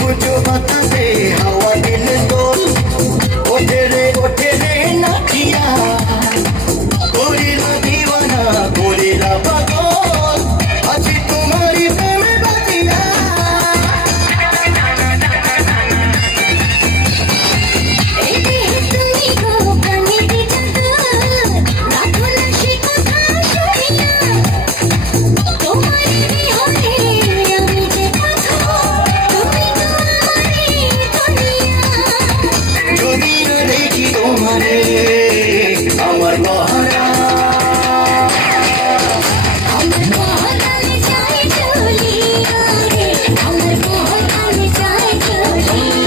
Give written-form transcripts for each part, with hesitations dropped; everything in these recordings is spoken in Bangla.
বুঝো বাতাসে হাওয়া দিল দোল ওঠে রে নাচিয়া করিল দিওয়ানা করিল পাগল আছি তোমারই প্রেমে বাজিয়া যদি না দেখি তোমারে আমার মহারা আমার মহারানে যায় চলিয়া রে আমার মহারান যায় চলিয়া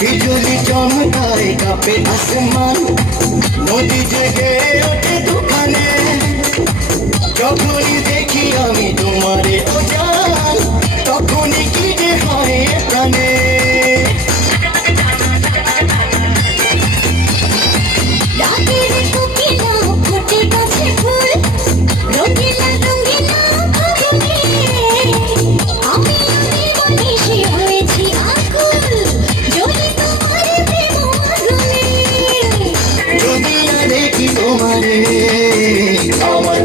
বিজুলি চমকায় কাঁপে আসমান নদী জেগে ওঠে দোকানে যখনই দেখি আমি তোমারে অজান তখনই কি যে হয় এ প্রাণে যদি না দেখি তোমারে আমার